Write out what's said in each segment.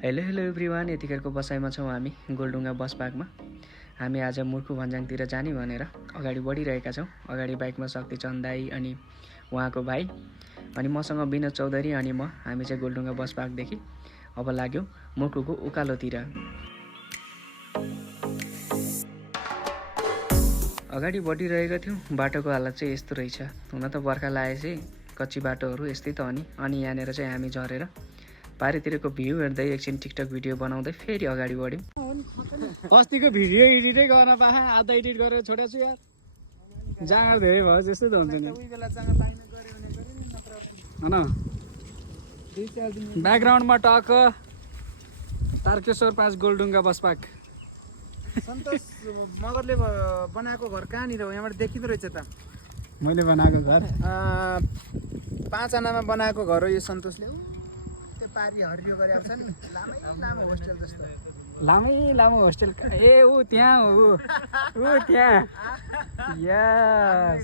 Hello everyone, यतिखेरको बसाइमा छौँ हामी गोलडुङ्गा बस पार्कमा। हामी आज मुर्खु भन्ज्याङतिर जाने भनेर अगाडि बढिरहेका छौँ। अगाडि बाइकमा शक्ति चन्द दाई अनि उहाँको भाइ अनि मसँग विनोद चौधरी अनि हामी चाहिँ गोलडुङ्गा बस पार्कदेखि अब लाग्यौँ मुर्खुको उकालोतिर। अगाडि बढिरहेका थियौँ। बाटोको हालत चाहिँ यस्तो रहेछ। हुन त बर्खा लागेपछि कच्ची बाटोहरू यस्तै त अनि यहाँनिर चाहिँ हामी झरेर पारितिरको भ्यू हेर्दै एकछिन टिकटक भिडियो बनाउँदै फेरि अगाडि बढ्यौँ। अस्तिको भिडियो एडिटै गर्न पाएँ, आधा एडिट गरेर छोडेको छु यार। जाँगर धेरै भयो जस्तै त हुन्छ नि होइन। ब्याकग्राउन्डमा टक्क तारकेश्वर 5 गोलडुङ्गा बस पार्क। सन्तोष मगरले बनाएको घर कहाँनिर हो? यहाँबाट देखिँदो रहेछ त। मैले बनाएको घर 5 आनामा बनाएको घर हो यो सन्तोषले। त्यो पारी हरियो गरेको छ नि, लामै लामो होस्टेल जस्तो। लामै लामो होस्टेल ए ऊ त्यहाँ हो, ऊ त्यहाँ। यस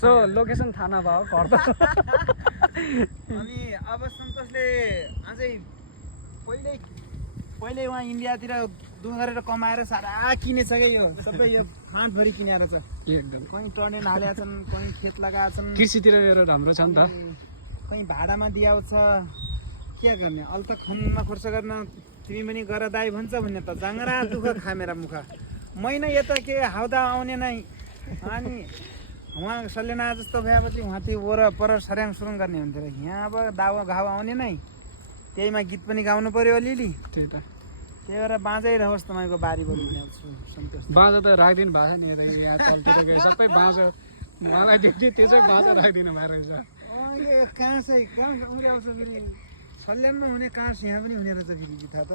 सो लोकेसन थाहा नभयो घर त। अनि अब सन्तोषले अझै पहिले उहाँ इन्डियातिर दुःख गरेर कमाएर सारा किनेछ क्या। यो सबै यो फाँटभरि किनेर छ। एकदम कहीँ टर्नेल हालेका छन्, कहीँ खेत लगाएका छन्, कृषितिर मेरो राम्रो छ नि त। कहीँ भाडामा दियाउँछ। के गर्ने, अहिले त खनमा खर्च गर्न तिमी पनि गर दाइ भन्छ भन्ने त जाँगरा दुःख खा मेरा मुख। महिना यता के हाउदा आउने नै। अनि उहाँ सल्याना जस्तो भएपछि उहाँ त्यो वरपर सर्याङ सुरुङ गर्ने हुन्थ्यो। यहाँ अब दावा घाउ आउने नै। त्यहीमा गीत पनि गाउनु पर्यो अलिअलि। त्यही त, त्यही भएर बाँझै रहोस् तपाईँको बारीबाट ल्याउँछु सन्तोष। बाँझो त राखिदिनु भएको छ नि, यहाँ तलतिर गयो सबै बाँझो। मलाई त्यो चाहिँ बाँझो राखिदिनु भएको रहेछ। यो काँस उम्र्याउँछ फेरि। सल्यानमा हुने काँस यहाँ पनि हुने रहेछ फेरि बिथा त।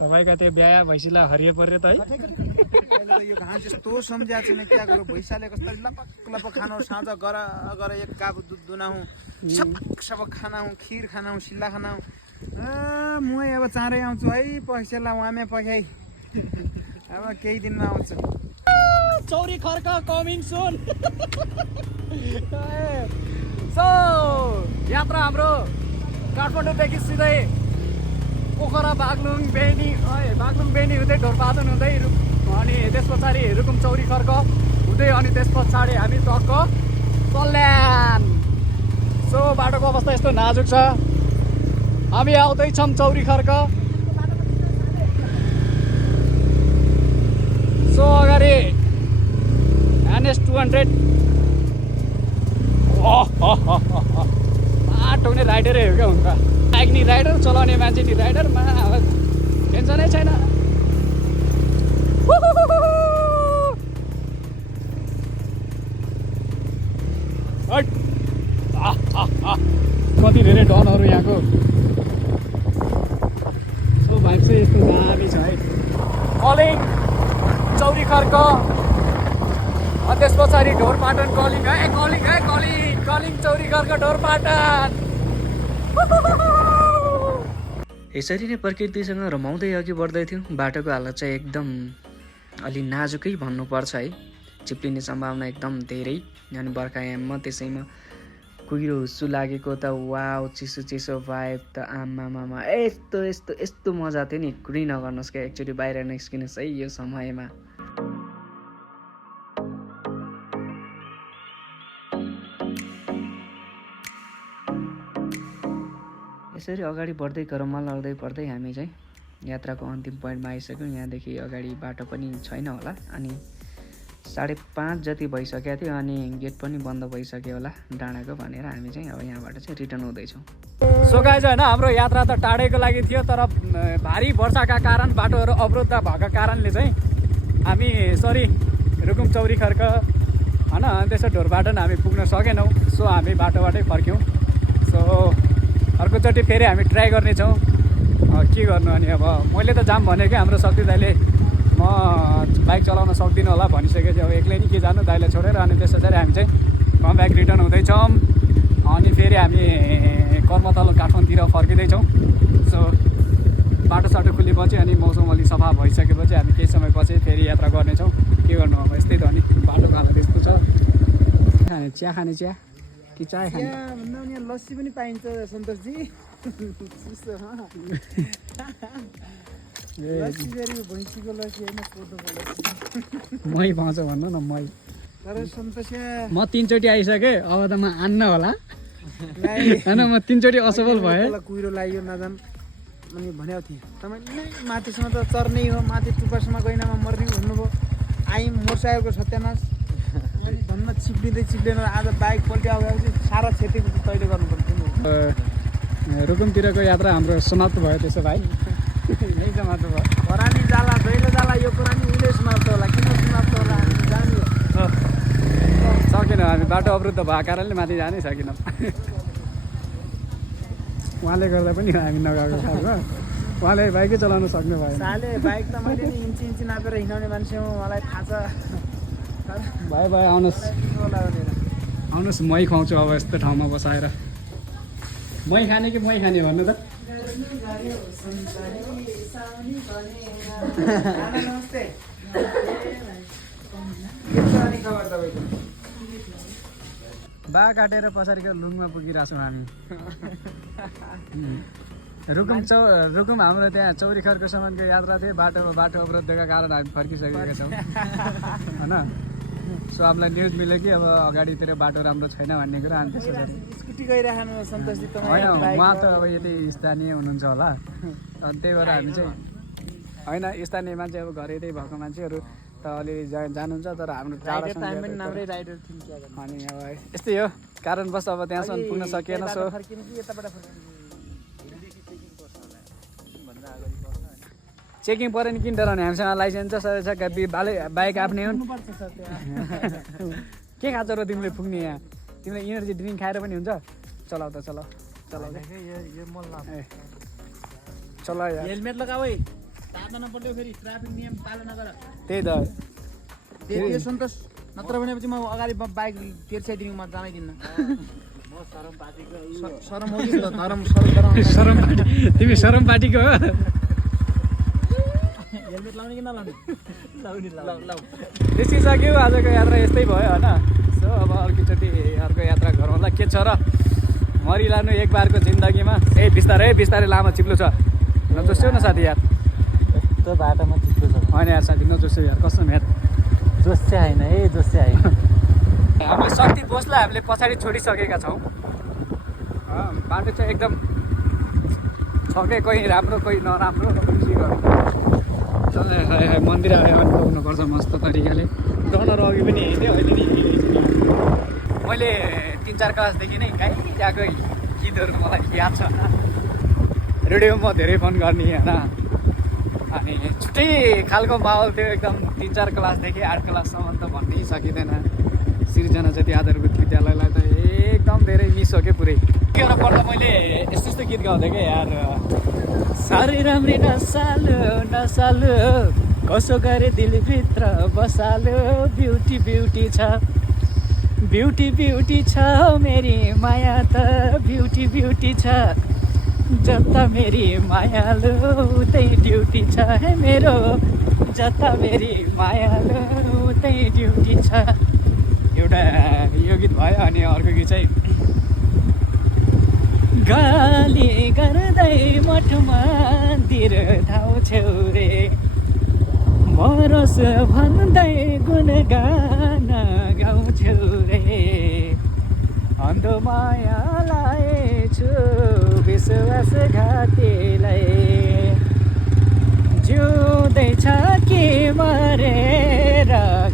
तपाईँका त्यो बिहा भैँसीलाई हरियो पर्यो त है। अहिले त यो घाँस यस्तो सम्झाएको छैन, क्या गरौँ। भैँसाले कस्तो लपक लपक खानु, साँझ गर एक काप दुध दुनाउँ, सबक खानाउँ, खिर खानाउँ, सिल्ला खानाउँ। म अब चाँडै आउँछु है, पैसालाई वामे पखाइ। अब केही दिनमा आउँछु। चौरी खर्क कमिङ सुन। सो यात्रा हाम्रो काठमाडौँदेखि सिधै पोखरा बागलुङ बेनी हुँदै ढोरपाटन हुँदै अनि त्यस पछाडि रुकुम चौरी खर्क हुँदै अनि त्यस पछाडि हामी टक्क कल्याण। सो बाटोको अवस्था यस्तो नाजुक छ। हामी आउँदैछौँ चौरी खर्क। सो अगाडि NS 200 बाटो हुने राइडरै हो क्या हुन्छ। बाइक नि राइडर, चलाउने मान्छे नि राइडरमा टेन्सनै छैन। कति धेरै डनहरू यहाँको। सो भाइब चाहिँ यस्तो दामी छ है। कलिङ चौरी खर्क अनि त्यस पछाडि ढोरपाटन कलिङ चौरी खर्क ढोरपाटन। यसरी नै प्रकृतिसँग रमाउँदै अघि बढ्दै थियौँ। बाटोको हालत चाहिँ एकदम अलि नाजुकै भन्नुपर्छ है। चिप्लिने सम्भावना एकदम धेरै। अनि बर्खायाममा त्यसैमा कुहिरो हुस्सु लागेको त वाउ, चिसो चिसो भाइब त आमामामा यस्तो मजा थियो नि। कुरै नगर्नुहोस् क्या, एकचोटि बाहिर निस्किनुहोस् है यो समयमा। यसरी अगाडि बढ्दै क्रममा लड्दै पर्दै हामी चाहिँ यात्राको अन्तिम पोइन्टमा आइसक्यौँ। यहाँदेखि अगाडि बाटो पनि छैन होला। अनि 5:30 जति भइसकेको थियो अनि गेट पनि बन्द भइसक्यो होला डाँडाको भनेर हामी चाहिँ अब यहाँबाट चाहिँ रिटर्न हुँदैछौँ। सो गाइज होइन, हाम्रो यात्रा त टाढैको लागि थियो, तर भारी वर्षाका कारण बाटोहरू अवरुद्ध भएको कारणले चाहिँ हामी रुकुम चौरी खर्क होइन त्यसो ढोरपाटन हामी पुग्न सकेनौँ। सो हामी बाटोबाटै फर्क्यौँ। सो अर्कोचोटि फेरि हामी ट्राई गर्नेछौँ। के गर्नु अनि अब मैले त जाम भनेको हाम्रो शक्ति दाइले म बाइक चलाउन सक्दिनँ होला भनिसकेपछि अब एक्लै नि के जानु दाइलाई छोडेर। अनि त्यस पछाडि हामी चाहिँ कम ब्याक रिटर्न हुँदैछौँ। अनि फेरि हामी कर्मतल काठमाडौँतिर फर्किँदैछौँ। सो बाटोसाटो खुलेपछि अनि मौसम अलिक सफा भइसकेपछि हामी केही समयपछि फेरि यात्रा गर्नेछौँ। के गर्नु अब यस्तै त। अनि बाटोको हालत यस्तो छ। चिया खाने चिया कि चाय खाने? भन्दा पनि लस्सी पनि पाइन्छ सन्तोषजी। चिसोमा ए लस्सी फेरि भैँसीको लस्सी होइन कोदोको लस्सी मै पाउँछ भन्नु न मै तर सन्तोषिया म 3 चोटि आइसकेँ अब त म आन्न होला लाई होइन म 3 चोटि असफल भएँ तल कुहिरो लाग्यो नजान अनि भनेको थिएँ तपाईँ माथिसम्म त चर्नै हो माथि टुप्पासम्म गइनामा मर्ने भन्नुभयो आइ मोटरसाइकलको सत्यानाश अनि धन्न चिप्लिँदै चिप्लेन आज बाइक पल्ट्यो आएपछि सारा क्षति तैँले गर्नुपर्छ रुकुमतिरको यात्रा हाम्रो समाप्त भयो त्यसो भाइ यही समाप्त भयो परानी जाला जहिले जाला यो कुरा नि उहिले समाप्त होला किन समाप्त होला हामी जाने हो सकेनौँ हामी बाटो अवरुद्ध भएको कारणले माथि जानै सकेनौँ उहाँले गर्दा पनि हामी नगएको खालको उहाँले बाइकै चलाउन सक्नु भएन साले बाइक त मैले नि इन्ची नापेर हिँडाउने मान्छे हो मलाई थाहा छ भयो भयो आउनुहोस् होला भनेर आउनुहोस् मै खुवाउँछु अब यस्तो ठाउँमा बसाएर मै खाने कि मै खाने भन्नु त नमस्ते के छ अनि खबर तपाईँको बा काटेर पछाडिको लुङमा पुगिरहेको छौँ हामी रुकुम हाम्रो त्यहाँ चौरीखर्कसम्मको यात्रा थियो बाटो अवरोधका कारण हामी फर्किसकेका छौँ होइन सो हामीलाई न्युज मिल्यो कि अब अगाडितिर बाटो राम्रो छैन भन्ने कुरा अनि त्यसो गरी स्कुटी गइराख्नु सन्तोषजी होइन तपाईँ उहाँ त अब यति स्थानीय हुनुहुन्छ होला अनि त्यही भएर हामी चाहिँ होइन स्थानीय मान्छे अब घर यतै भएको मान्छेहरू त अलिअलि जानुहुन्छ तर हाम्रो टाढासम्म पनि राम्रै राइडर थियौँ क्या गर्नु अनि अब यस्तै हो कारणवश अब त्यहाँसम्म पुग्न सकिएन सो फर्किनु कि यताबाट फर्किनु चेकिङ पऱ्यो नि किन डराउने हामीसँग लाइसेन्स छ सबै छ बाइक आफ्नै हुन् पर्छ सर त्यहाँ के खान्छ र तिमीले पुग्ने यहाँ तिमीले इनर्जी ड्रिङ्क खाएर पनि हुन्छ चलाउ त चलाउ ए चला यार हेलमेट लगाऊ है तातो नपऱ्यो फेरि ट्राफिक नियम पालना गर त्यही त त्यो सन्तोष नत्र भनेपछि म अगाडि बाइक तेर्साइदिनु म जानै दिन्न शरम हो कि शरम पार्टी तिमी शरम पार्टीको हो हेलमेट लाउने कि नलाउने लाउने निस्किसक्यो आजको यात्रा यस्तै भयो होइन सो अब अर्कोचोटि अर्को यात्रा गरौँला के छ र मरिलानु एक बारको जिन्दगीमा बिस्तारै लामो चिप्लो छ नजोस्यो न साथी यार यस्तो बाटोमा चिप्लो छ होइन यार साथी नजोस्यो यार कसम यार जोस्से होइन है जोस्से होइन हाम्रो शक्ति बोसलाई हामीले पछाडि छोडिसकेका छौँ बाटो चाहिँ एकदम छकै कोही राम्रो कोही नराम्रो मन्दिर आयो भने पुग्नुपर्छ मस्त तरिकाले डनर अघि पनि हिँड्थ्यो अहिले नि मैले 3-4 क्लासदेखि नै गाइरहेको गीतहरू मलाई याद छ रेडियोमा धेरै फोन गर्ने होइन अनि छुट्टै खालको माहौल थियो एकदम 3-4 क्लासदेखि 8 क्लाससम्म त भन्नै सकिँदैन सिर्जना जति आधारभूत विद्यालयलाई त एकदम धेरै मिस हो क्या पुरै के पर्दा मैले यस्तो गीत गाउँथेँ क्या यार साह्रै राम्री नसालु कसो गरे दिलभित्र बसाल्यो ब्युटी छ मेरी माया त ब्युटी छ जता मेरी मायालु त्यही ड्युटी छ है मेरो जता मेरी मायालु त्यही ड्युटी छ एउटा यो गीत भयो अनि अर्को गीत चाहिँ गाली गर्दै मठमा दिर धाउँछौ रे मरोस् भन्दै गुनगान गाउँछौ रे अन्धो मायालाई छु विश्वासघातीलाई जिउँदैछ कि मरेर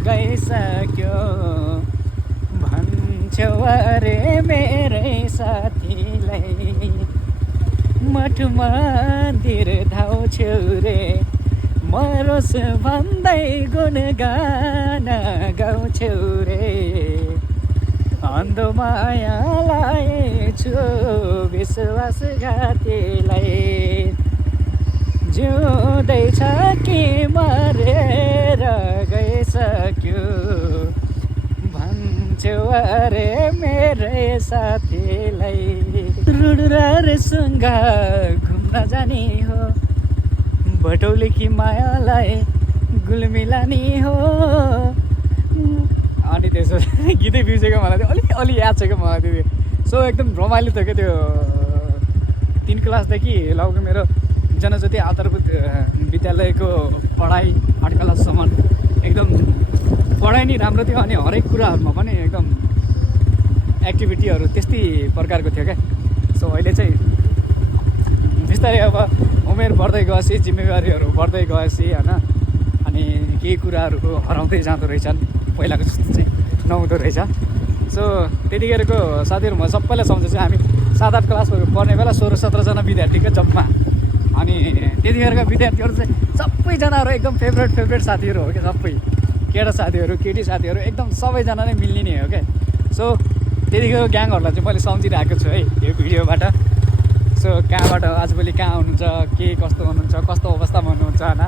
गइसक्यो भन्छौ अरे मेरै साथीलाई मठमा दिर धाउँछौ रे मरोस् भन्दै गुनगान गाउँछौ रे अन्धो मायालाई छु विश्वासघातीलाई जिउँदैछ कि मरेर गइसक्यो भन्छौ अरे मेरै साथीलाई रुडुरारसँग घुम्न जाने हो भटौली कि मायालाई गुलमिलानी हो अनि त्यसो गीतै बिर्सेको मलाई चाहिँ अलि याद छ क्या मलाई त्यो सो एकदम रमाइलो थियो क्या त्यो 3 क्लासदेखि लगभग मेरो जनज्योति आधारभूत विद्यालयको पढाइ 8 क्लाससम्म एकदम पढाइ नै राम्रो थियो अनि हरेक कुराहरूमा पनि एकदम एक्टिभिटीहरू त्यस्तै प्रकारको थियो क्या। सो अहिले चाहिँ बिस्तारै अब उमेर बढ्दै गएपछि जिम्मेवारीहरू बढ्दै गएपछि होइन अनि केही कुराहरू हराउँदै जाँदो रहेछन्, पहिलाको जस्तो चाहिँ नहुँदो रहेछ। सो त्यतिखेरको साथीहरू म सबैलाई सम्झन्छु। हामी 7-8 क्लास पढ्ने बेला 16-17 जना विद्यार्थीको जम्मा, अनि त्यतिखेरका विद्यार्थीहरू चाहिँ सबैजनाहरू एकदम फेभरेट साथीहरू हो क्या। सबै केटा साथीहरू केटी साथीहरू एकदम सबैजना नै मिल्ने नै हो क्या। सो त्यतिखेरको ग्याङहरूलाई चाहिँ मैले सम्झिरहेको छु है यो भिडियोबाट। सो कहाँबाट आजभोलि कहाँ हुनुहुन्छ, के कस्तो हुनुहुन्छ, कस्तो अवस्थामा हुनुहुन्छ होइन।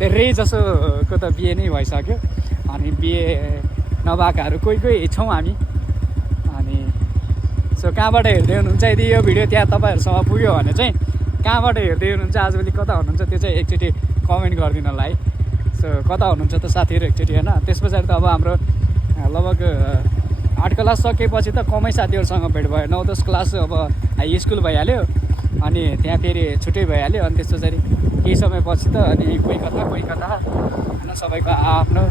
धेरै जसोको त बिहे नै भइसक्यो अनि बिहे नभएकाहरू कोही छौँ हामी। अनि सो कहाँबाट हेर्दै हुनुहुन्छ, यदि यो भिडियो त्यहाँ तपाईँहरूसँग पुग्यो भने चाहिँ कहाँबाट हेर्दै हुनुहुन्छ, आजभोलि कता हुनुहुन्छ त्यो चाहिँ एकचोटि कमेन्ट गरिदिनु होला है। सो कता हुनुहुन्छ त साथीहरू एकचोटि होइन। त्यस पछाडि त अब हाम्रो लगभग 8 क्लास सकेपछि त कमै साथीहरूसँग भेट भयो। 9-10 क्लास अब हाई स्कुल भइहाल्यो अनि त्यहाँ फेरि छुट्टै भइहाल्यो। अनि त्यस पछाडि केही समयपछि त अनि कोही कता होइन, सबैको आफ्नो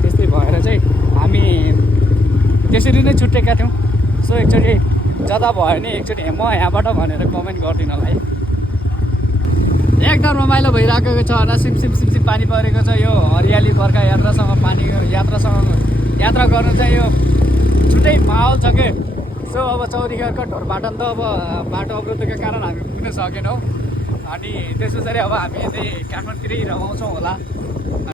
त्यस्तै भएर चाहिँ हामी त्यसरी नै छुट्टेका थियौँ। सो एकचोटि जता भयो नि एकचोटि म यहाँबाट भनेर कमेन्ट गरिदिनु होला है। एकदम रमाइलो भइरहेको छ होइन, सिमसिम पानी परेको छ। यो हरियाली बर्खा यात्रा गर्नु चाहिँ यो छुट्टै माहौल छ के। सो अब चौरीघरको ढोरपाटन त अब बाटो अवरोधका कारण हामी पुग्न सकेनौँ अनि त्यस पछाडि अब हामी चाहिँ काठमाडौँतिरै रमाउँछौँ होला।